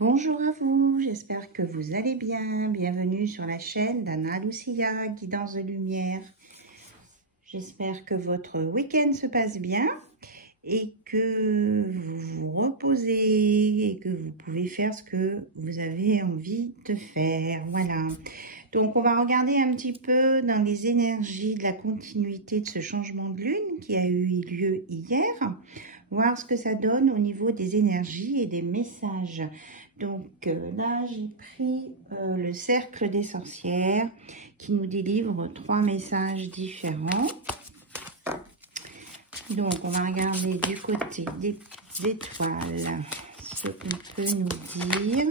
Bonjour à vous, j'espère que vous allez bien. Bienvenue sur la chaîne d'Anna Lucia, Guidance de Lumière. J'espère que votre week-end se passe bien et que vous vous reposez et que vous pouvez faire ce que vous avez envie de faire. Voilà. Donc, on va regarder un petit peu dans les énergies de la continuité de ce changement de lune qui a eu lieu hier. Voir ce que ça donne au niveau des énergies et des messages. Donc là, j'ai pris le cercle des sorcières qui nous délivre 3 messages différents. Donc, on va regarder du côté des étoiles ce qu'on peut nous dire.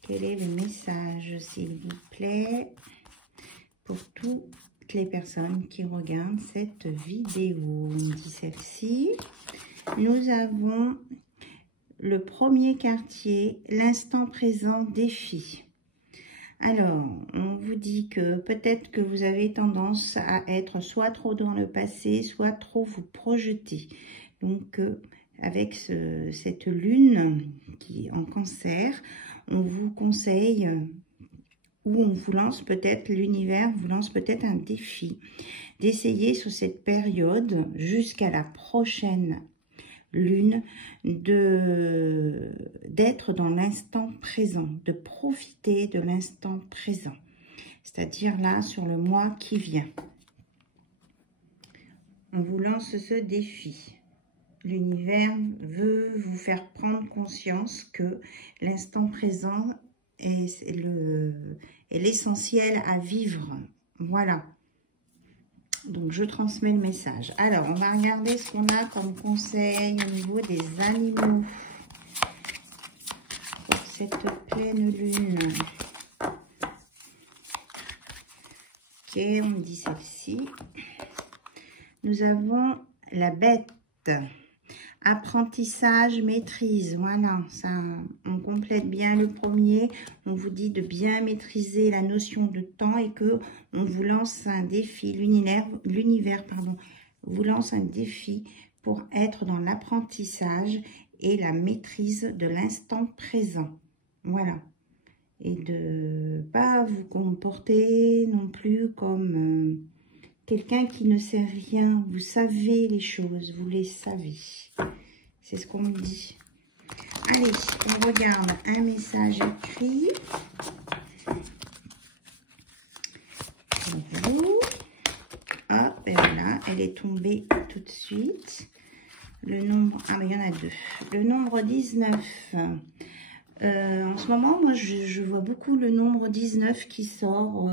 Quel est le message, s'il vous plaît, pour toutes les personnes qui regardent cette vidéo? On dit celle-ci. Nous avons le premier quartier, l'instant présent défi. Alors, on vous dit que peut-être que vous avez tendance à être soit trop dans le passé, soit trop vous projeter. Donc, avec cette lune qui est en cancer, on vous conseille, ou on vous lance peut-être, l'univers vous lance peut-être un défi, d'essayer sur cette période, jusqu'à la prochaine lune, d'être dans l'instant présent, de profiter de l'instant présent, c'est-à-dire là sur le mois qui vient. On vous lance ce défi. L'univers veut vous faire prendre conscience que l'instant présent est l'essentiel à vivre. Voilà. Donc, je transmets le message. Alors, on va regarder ce qu'on a comme conseil au niveau des animaux pour cette pleine lune. Ok, on me dit celle-ci. Nous avons la bête. Apprentissage, maîtrise. Voilà, ça, on complète bien le premier. On vous dit de bien maîtriser la notion de temps et que on vous lance un défi. L'univers, vous lance un défi pour être dans l'apprentissage et la maîtrise de l'instant présent. Voilà. Et de pas vous comporter non plus comme quelqu'un qui ne sait rien. Vous savez les choses, vous les savez. C'est ce qu'on me dit. Allez, on regarde un message écrit. Pour vous. Hop, et voilà, elle est tombée tout de suite. Le nombre, ah mais il y en a deux. Le nombre 19. En ce moment, moi, je vois beaucoup le nombre 19 qui sort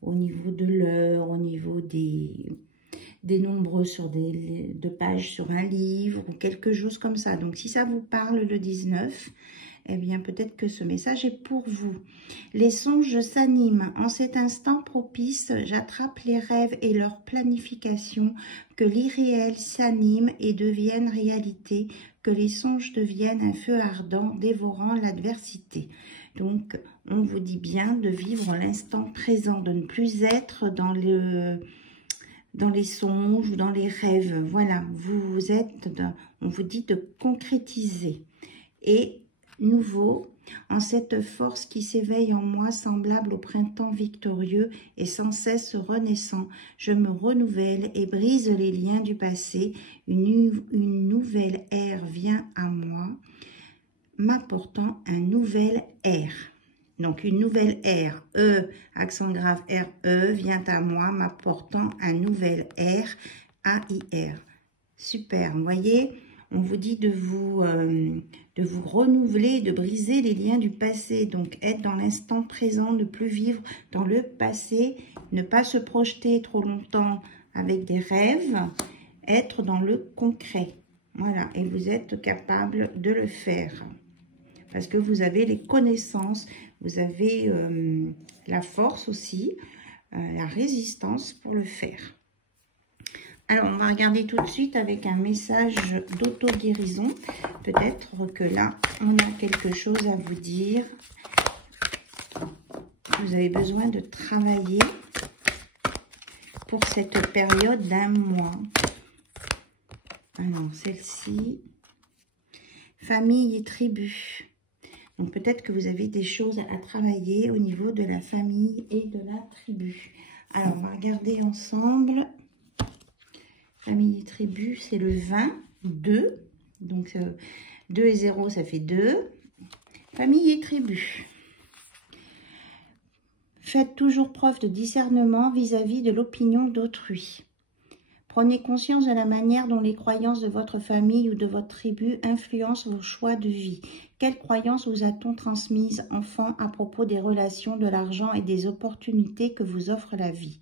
au niveau de l'heure, au niveau des nombres sur de pages sur un livre ou quelque chose comme ça. Donc, si ça vous parle, le 19, eh bien, peut-être que ce message est pour vous. Les songes s'animent. En cet instant propice, j'attrape les rêves et leur planification, que l'irréel s'anime et devienne réalité, que les songes deviennent un feu ardent, dévorant l'adversité. Donc, on vous dit bien de vivre l'instant présent, de ne plus être dans les songes ou dans les rêves. Voilà, vous êtes, on vous dit de concrétiser. Et nouveau, en cette force qui s'éveille en moi, semblable au printemps victorieux et sans cesse renaissant, je me renouvelle et brise les liens du passé. Une nouvelle ère vient à moi, m'apportant un nouvel air. Donc, une nouvelle ère, accent grave, R-E, vient à moi, m'apportant un nouvel air, A-I-R. Super, vous voyez, on vous dit de vous renouveler, de briser les liens du passé. Donc, être dans l'instant présent, ne plus vivre dans le passé, ne pas se projeter trop longtemps avec des rêves, être dans le concret. Voilà, et vous êtes capable de le faire. Parce que vous avez les connaissances, vous avez la force aussi, la résistance pour le faire. Alors, on va regarder tout de suite avec un message d'auto-guérison. Peut-être que là, on a quelque chose à vous dire. Vous avez besoin de travailler pour cette période d'un mois. Alors, celle-ci, famille et tribu. Donc peut-être que vous avez des choses à travailler au niveau de la famille et de la tribu. Alors on va regarder ensemble. Famille et tribu, c'est le 20, 2. Donc 2 et 0, ça fait 2. Famille et tribu. Faites toujours preuve de discernement vis-à-vis de l'opinion d'autrui. Prenez conscience de la manière dont les croyances de votre famille ou de votre tribu influencent vos choix de vie. Quelles croyances vous a-t-on transmises, enfant, à propos des relations, de l'argent et des opportunités que vous offre la vie?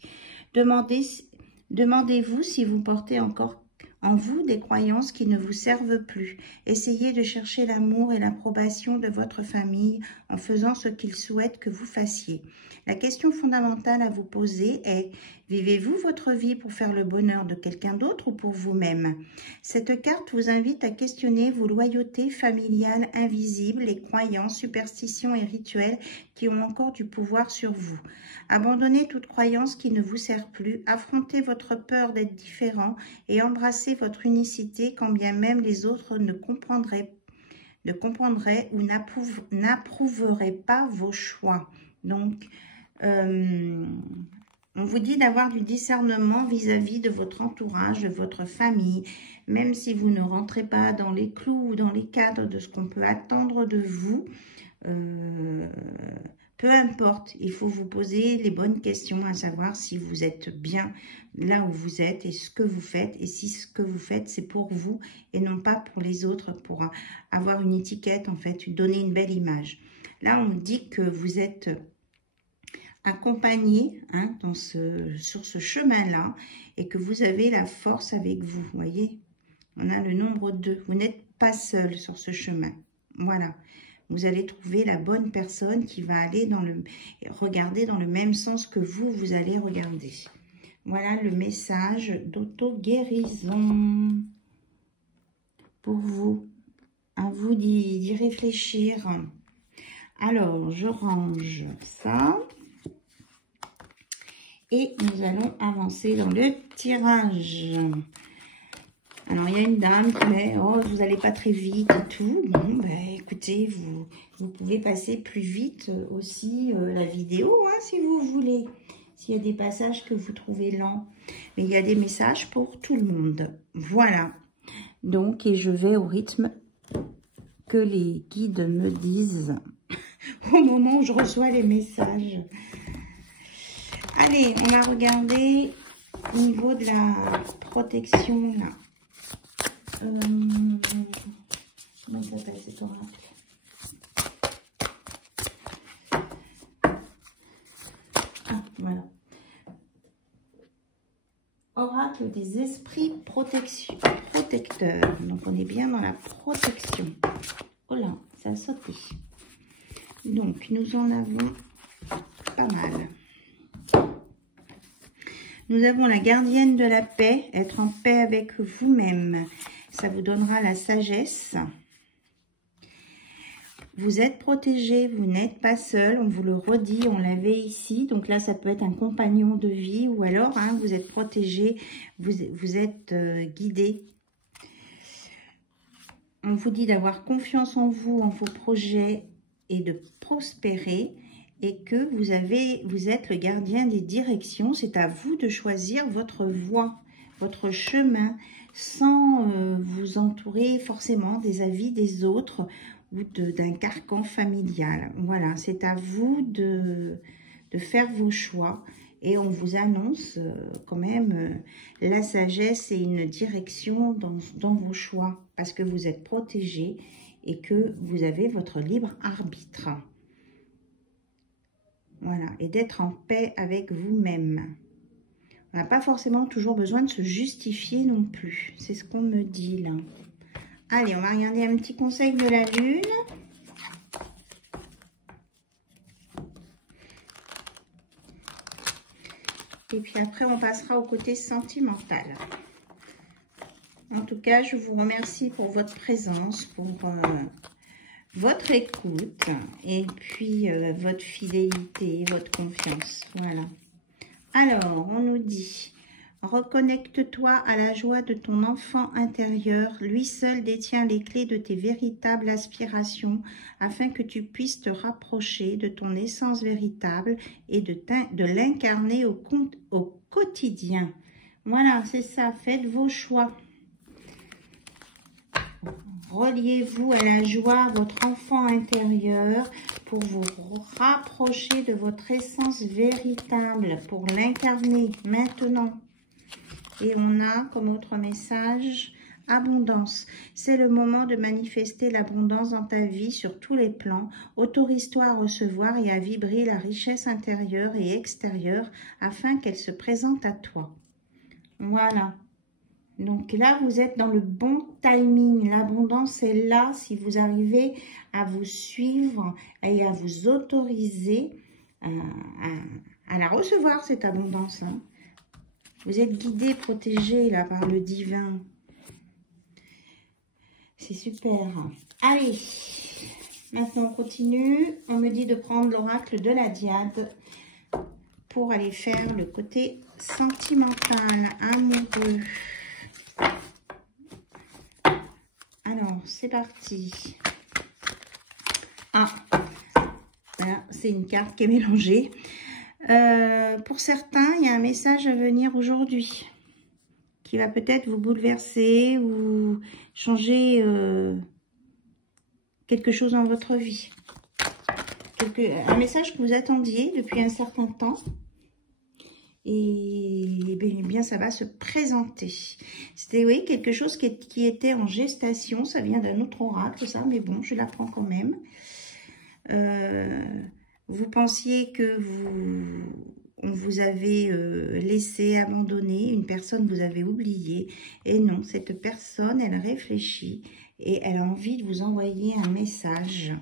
Demandez-vous si vous portez encore en vous des croyances qui ne vous servent plus. Essayez de chercher l'amour et l'approbation de votre famille en faisant ce qu'ils souhaitent que vous fassiez. La question fondamentale à vous poser est: vivez-vous votre vie pour faire le bonheur de quelqu'un d'autre ou pour vous-même? Cette carte vous invite à questionner vos loyautés familiales invisibles, les croyances, superstitions et rituels qui ont encore du pouvoir sur vous. Abandonnez toute croyance qui ne vous sert plus, affrontez votre peur d'être différent et embrassez votre unicité quand bien même les autres ne comprendraient ou n'approuveraient pas vos choix. Donc, on vous dit d'avoir du discernement vis-à-vis de votre entourage, de votre famille, même si vous ne rentrez pas dans les clous ou dans les cadres de ce qu'on peut attendre de vous. Peu importe, il faut vous poser les bonnes questions, à savoir si vous êtes bien là où vous êtes et ce que vous faites, et si ce que vous faites c'est pour vous et non pas pour les autres, pour avoir une étiquette en fait, donner une belle image. Là on dit que vous êtes accompagné sur ce chemin-là et que vous avez la force avec vous. Vous voyez, on a le nombre 2. Vous n'êtes pas seul sur ce chemin. Voilà. Vous allez trouver la bonne personne qui va aller regarder dans le même sens que vous, vous allez regarder. Voilà le message d'auto-guérison pour vous. À vous d'y réfléchir. Alors, je range ça. Et nous allons avancer dans le tirage. Alors, il y a une dame qui met « Oh, vous n'allez pas très vite et tout. » Bon, ben, écoutez, vous pouvez passer plus vite aussi la vidéo, hein, si vous voulez. S'il y a des passages que vous trouvez lents. Mais il y a des messages pour tout le monde. Voilà. Donc, et je vais au rythme que les guides me disent au moment où je reçois les messages. Allez, on va regarder au niveau de la protection, là. Comment ça s'appelle cet oracle? Ah, voilà. Oracle des esprits protecteurs. Donc, on est bien dans la protection. Oh là, ça a sauté. Donc, nous en avons pas mal. Nous avons la gardienne de la paix, être en paix avec vous-même. Ça vous donnera la sagesse. Vous êtes protégé, vous n'êtes pas seul. On vous le redit, on l'avait ici. Donc là, ça peut être un compagnon de vie ou alors hein, vous êtes protégé, vous êtes guidé. On vous dit d'avoir confiance en vous, en vos projets et de prospérer. Et que vous êtes le gardien des directions. C'est à vous de choisir votre voie, votre chemin, sans vous entourer forcément des avis des autres ou d'un carcan familial. Voilà, c'est à vous de faire vos choix. Et on vous annonce quand même la sagesse et une direction dans vos choix. Parce que vous êtes protégé et que vous avez votre libre arbitre. Voilà, et d'être en paix avec vous-même. On n'a pas forcément toujours besoin de se justifier non plus. C'est ce qu'on me dit là. Allez, on va regarder un petit conseil de la lune. Et puis après, on passera au côté sentimental. En tout cas, je vous remercie pour votre présence, pour votre écoute et puis votre fidélité, votre confiance. Voilà. Alors, on nous dit, Reconnecte-toi à la joie de ton enfant intérieur. Lui seul détient les clés de tes véritables aspirations afin que tu puisses te rapprocher de ton essence véritable et de l'incarner au quotidien. Voilà, c'est ça. Faites vos choix. Reliez-vous à la joie, votre enfant intérieur, pour vous rapprocher de votre essence véritable, pour l'incarner maintenant. Et on a comme autre message, abondance. C'est le moment de manifester l'abondance dans ta vie sur tous les plans. Autorise-toi à recevoir et à vibrer la richesse intérieure et extérieure afin qu'elle se présente à toi. Voilà. Donc là, vous êtes dans le bon timing. L'abondance est là si vous arrivez à vous suivre et à vous autoriser à la recevoir, cette abondance. Hein. Vous êtes guidé, protégé là par le divin. C'est super. Allez, maintenant on continue. On me dit de prendre l'oracle de la Diade pour aller faire le côté sentimental, amoureux. Alors, c'est parti. Ah, voilà, c'est une carte qui est mélangée. Pour certains, il y a un message à venir aujourd'hui qui va peut-être vous bouleverser ou changer quelque chose dans votre vie. Un message que vous attendiez depuis un certain temps. Et bien, ça va se présenter. C'était, oui, quelque chose qui était en gestation. Ça vient d'un autre oracle, ça, mais bon, je l'apprends quand même. Vous pensiez que on vous avait laissé abandonner, une personne vous avait oublié. Et non, cette personne, elle réfléchit et elle a envie de vous envoyer un message.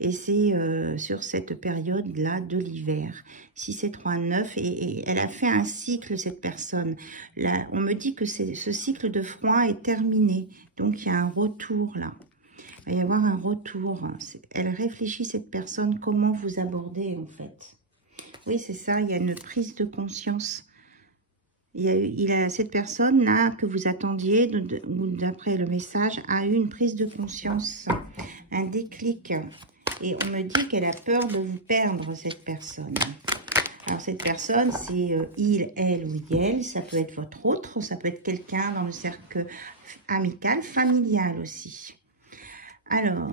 Et c'est sur cette période-là de l'hiver. 6 et 3, 9. Et elle a fait un cycle, cette personne. Là, on me dit que ce cycle de froid est terminé. Donc, il y a un retour là. Il va y avoir un retour. Elle réfléchit, cette personne, comment vous aborder en fait. Oui, c'est ça, il y a une prise de conscience. Cette personne-là que vous attendiez, d'après le message, a eu une prise de conscience, un déclic. Et on me dit qu'elle a peur de vous perdre, cette personne. Alors, cette personne, c'est il, elle ou elle. Ça peut être votre autre, ça peut être quelqu'un dans le cercle amical, familial aussi. Alors,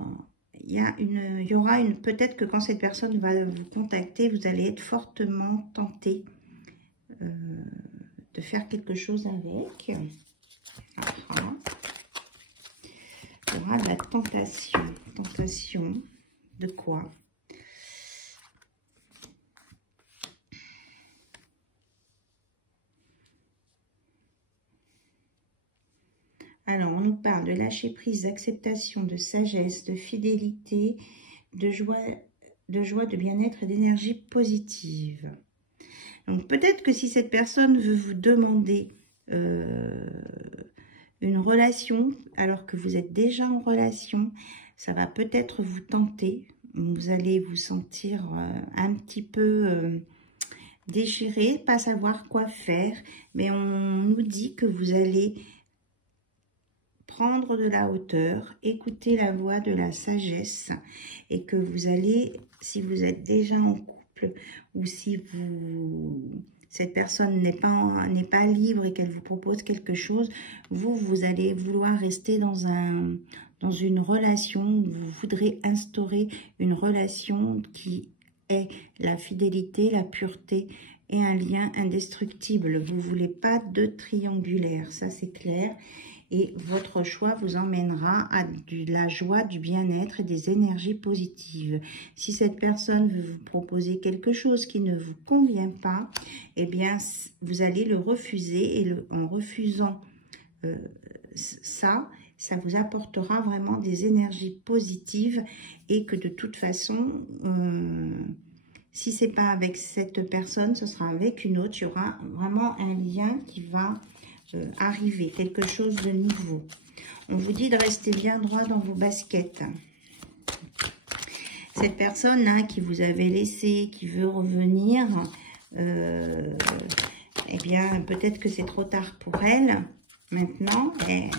peut-être que quand cette personne va vous contacter, vous allez être fortement tenté de faire quelque chose avec. Voilà. Il y aura de la tentation. Tentation de quoi? Alors, on nous parle de lâcher prise, d'acceptation, de sagesse, de fidélité, de joie, de bien-être et d'énergie positive. Donc, peut-être que si cette personne veut vous demander une relation, alors que vous êtes déjà en relation, ça va peut-être vous tenter. Vous allez vous sentir un petit peu déchiré, pas savoir quoi faire, mais on nous dit que vous allez prendre de la hauteur, écouter la voix de la sagesse et que vous allez, si vous êtes déjà en couple ou si cette personne n'est pas libre et qu'elle vous propose quelque chose, vous allez vouloir rester dans une relation, vous voudrez instaurer une relation qui est la fidélité, la pureté et un lien indestructible. Vous ne voulez pas de triangulaire, ça c'est clair. Et votre choix vous emmènera à de la joie, du bien-être et des énergies positives. Si cette personne veut vous proposer quelque chose qui ne vous convient pas, eh bien, vous allez le refuser. Et en refusant ça vous apportera vraiment des énergies positives. Et que de toute façon, si ce n'est pas avec cette personne, ce sera avec une autre. Il y aura vraiment un lien qui va arriver, quelque chose de nouveau. On vous dit de rester bien droit dans vos baskets. Cette personne qui vous avait laissé, qui veut revenir, eh bien, peut-être que c'est trop tard pour elle maintenant. Et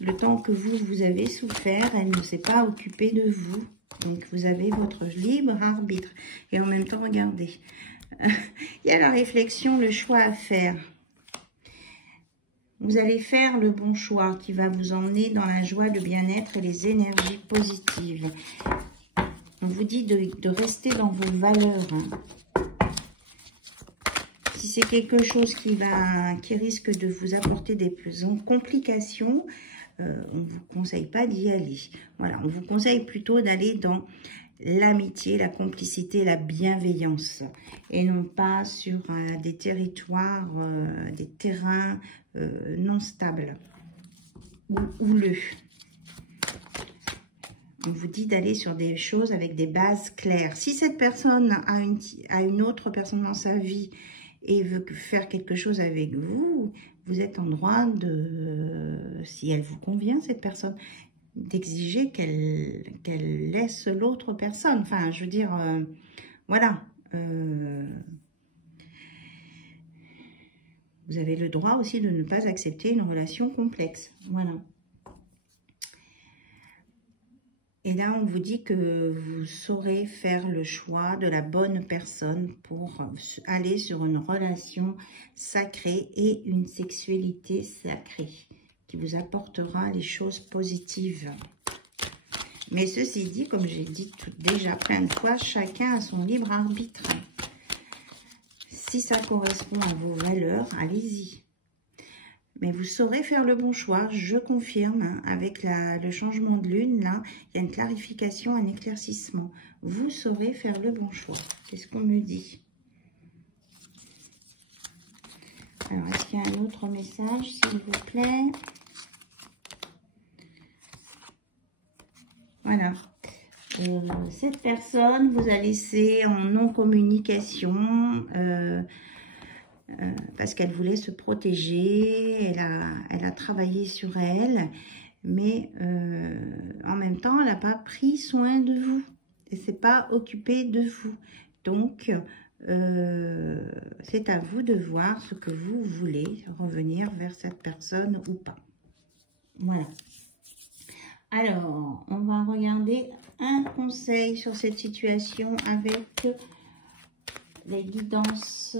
le temps que vous avez souffert, elle ne s'est pas occupée de vous. Donc, vous avez votre libre arbitre. Et en même temps, regardez, il y a la réflexion, le choix à faire. Vous allez faire le bon choix qui va vous emmener dans la joie, le bien-être et les énergies positives. On vous dit de rester dans vos valeurs. Si c'est quelque chose qui risque de vous apporter des complications, on ne vous conseille pas d'y aller. Voilà, on vous conseille plutôt d'aller dans l'amitié, la complicité, la bienveillance, et non pas sur des territoires, des terrains non stables ou houleux. On vous dit d'aller sur des choses avec des bases claires. Si cette personne a une autre personne dans sa vie et veut faire quelque chose avec vous, vous êtes en droit de, si elle vous convient, cette personne, d'exiger qu'elle laisse l'autre personne. Enfin, je veux dire, voilà. Vous avez le droit aussi de ne pas accepter une relation complexe. Voilà. Et là, on vous dit que vous saurez faire le choix de la bonne personne pour aller sur une relation sacrée et une sexualité sacrée qui vous apportera les choses positives. Mais ceci dit, comme j'ai dit déjà plein de fois, chacun a son libre arbitre. Si ça correspond à vos valeurs, allez-y. Mais vous saurez faire le bon choix, je confirme, hein, avec le changement de lune, là, il y a une clarification, un éclaircissement. Vous saurez faire le bon choix, c'est ce qu'on me dit. Alors, est-ce qu'il y a un autre message, s'il vous plaît? Voilà. Cette personne vous a laissé en non-communication, parce qu'elle voulait se protéger, elle a travaillé sur elle, mais en même temps, elle n'a pas pris soin de vous, elle ne s'est pas occupée de vous. Donc, c'est à vous de voir ce que vous voulez, revenir vers cette personne ou pas. Voilà. Alors, on va regarder un conseil sur cette situation avec les guidances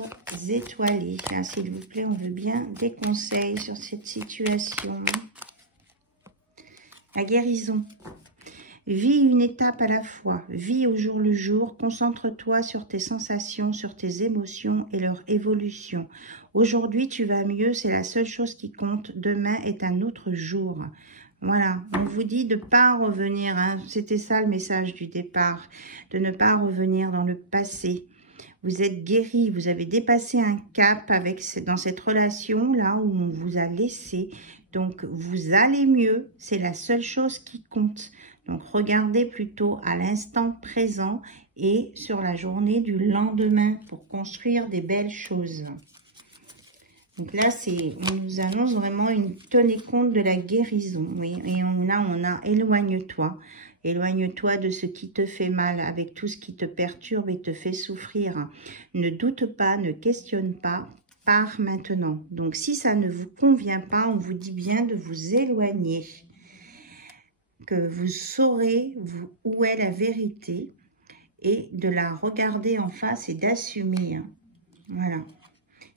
étoilées. S'il vous plaît, on veut bien des conseils sur cette situation. La guérison. Vis une étape à la fois. Vis au jour le jour. Concentre-toi sur tes sensations, sur tes émotions et leur évolution. Aujourd'hui, tu vas mieux. C'est la seule chose qui compte. Demain est un autre jour. Voilà, on vous dit de ne pas revenir, hein, c'était ça le message du départ, de ne pas revenir dans le passé. Vous êtes guéri, vous avez dépassé un cap dans cette relation-là où on vous a laissé. Donc, vous allez mieux, c'est la seule chose qui compte. Donc, regardez plutôt à l'instant présent et sur la journée du lendemain pour construire des belles choses. Donc là, on nous annonce vraiment tenez compte de la guérison. Oui. Et on a éloigne-toi. Éloigne-toi de ce qui te fait mal, avec tout ce qui te perturbe et te fait souffrir. Ne doute pas, ne questionne pas, pars maintenant. Donc si ça ne vous convient pas, on vous dit bien de vous éloigner. Que vous saurez où est la vérité et de la regarder en face et d'assumer. Voilà.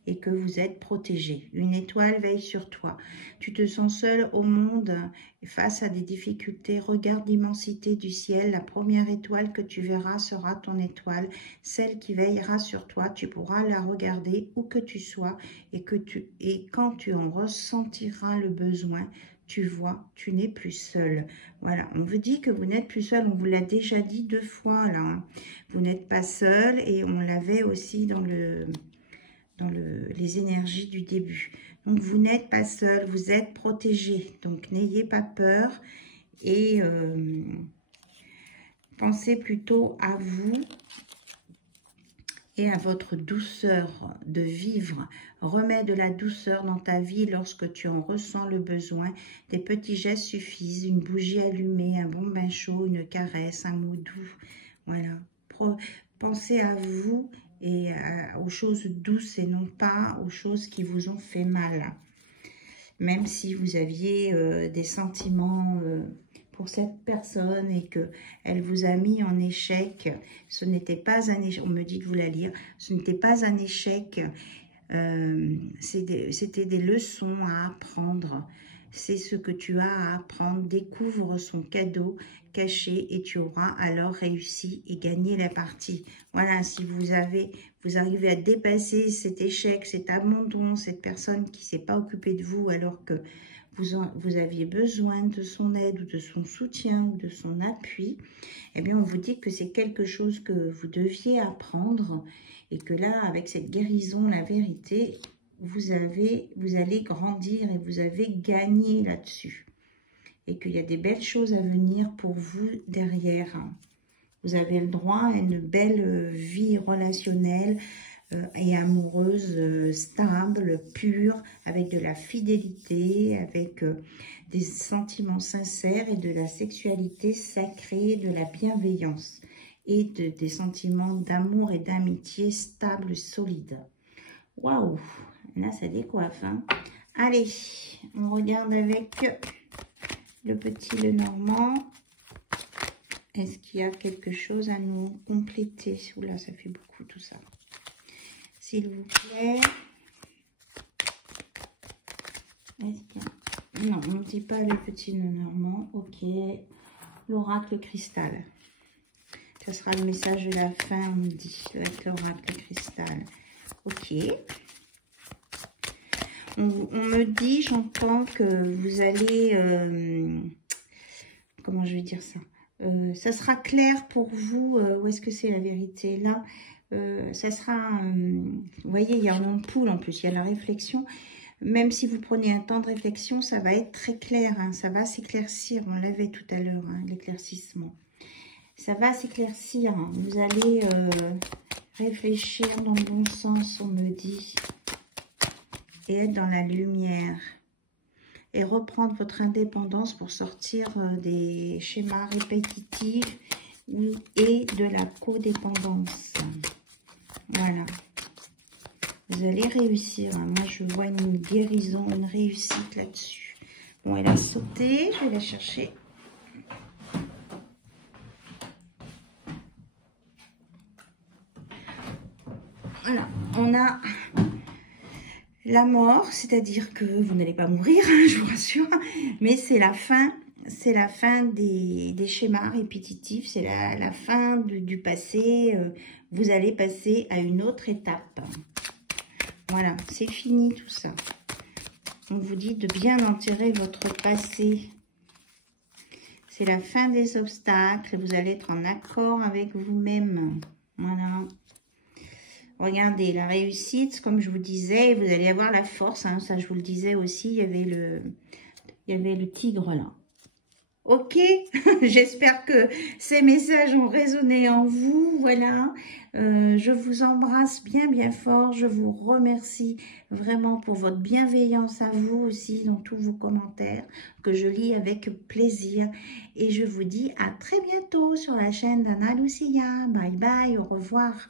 Et que vous êtes protégé. Une étoile veille sur toi. Tu te sens seul au monde face à des difficultés. Regarde l'immensité du ciel. La première étoile que tu verras sera ton étoile. Celle qui veillera sur toi, tu pourras la regarder où que tu sois. Et quand tu en ressentiras le besoin, tu vois, tu n'es plus seul. Voilà, on vous dit que vous n'êtes plus seul. On vous l'a déjà dit 2 fois là. Hein. Vous n'êtes pas seul et on l'avait aussi dans les énergies du début. Donc, vous n'êtes pas seul, vous êtes protégé. Donc, n'ayez pas peur et pensez plutôt à vous et à votre douceur de vivre. Remets de la douceur dans ta vie lorsque tu en ressens le besoin. Des petits gestes suffisent. Une bougie allumée, un bon bain chaud, une caresse, un mot doux. Voilà. Pensez à vous et aux choses douces et non pas aux choses qui vous ont fait mal. Même si vous aviez des sentiments pour cette personne et qu'elle vous a mis en échec, ce n'était pas un échec, on me dit de vous la lire, ce n'était pas un échec, c'était des leçons à apprendre. C'est ce que tu as à apprendre. Découvre son cadeau caché et tu auras alors réussi et gagné la partie. Voilà, si vous arrivez à dépasser cet échec, cet abandon, cette personne qui ne s'est pas occupée de vous alors que vous aviez besoin de son aide ou de son soutien ou de son appui, eh bien on vous dit que c'est quelque chose que vous deviez apprendre et que là, avec cette guérison, la vérité, vous allez grandir et vous avez gagné là-dessus. Et qu'il y a des belles choses à venir pour vous derrière. Vous avez le droit à une belle vie relationnelle et amoureuse stable, pure, avec de la fidélité, avec des sentiments sincères et de la sexualité sacrée, de la bienveillance et des sentiments d'amour et d'amitié stables, solides. Waouh! Là, ça décoiffe. Hein. Allez, on regarde avec le petit Lenormand. Est-ce qu'il y a quelque chose à nous compléter? Oula, ça fait beaucoup tout ça. S'il vous plaît. Est-ce qu'il y a... Non, on ne dit pas le petit Lenormand. Ok. L'oracle cristal. Ça sera le message de la fin, on me dit, avec l'oracle cristal. Ok. On me dit, j'entends que vous allez... comment je vais dire ça? Ça sera clair pour vous. Où est-ce que c'est la vérité? Là, ça sera... vous voyez, il y a un ampoule en plus, il y a la réflexion. Même si vous prenez un temps de réflexion, ça va être très clair. Hein, ça va s'éclaircir. On l'avait tout à l'heure, hein, l'éclaircissement. Ça va s'éclaircir. Hein. Vous allez réfléchir dans le bon sens, on me dit. Et être dans la lumière. Et reprendre votre indépendance pour sortir des schémas répétitifs et de la codépendance. Voilà. Vous allez réussir. Hein. Moi, je vois une guérison, une réussite là-dessus. Bon, elle a sauté. Je vais la chercher. Voilà. On a la mort, c'est-à-dire que vous n'allez pas mourir, hein, je vous rassure. Mais c'est la fin. C'est la fin des schémas répétitifs. C'est la fin du passé. Vous allez passer à une autre étape. Voilà, c'est fini tout ça. On vous dit de bien enterrer votre passé. C'est la fin des obstacles. Vous allez être en accord avec vous-même. Voilà. Regardez, la réussite, comme je vous disais, vous allez avoir la force. Hein, ça, je vous le disais aussi, il y avait le tigre là. Ok, j'espère que ces messages ont résonné en vous, voilà. Je vous embrasse bien, bien fort. Je vous remercie vraiment pour votre bienveillance à vous aussi dans tous vos commentaires que je lis avec plaisir. Et je vous dis à très bientôt sur la chaîne d'Anna Lucia. Bye bye, au revoir.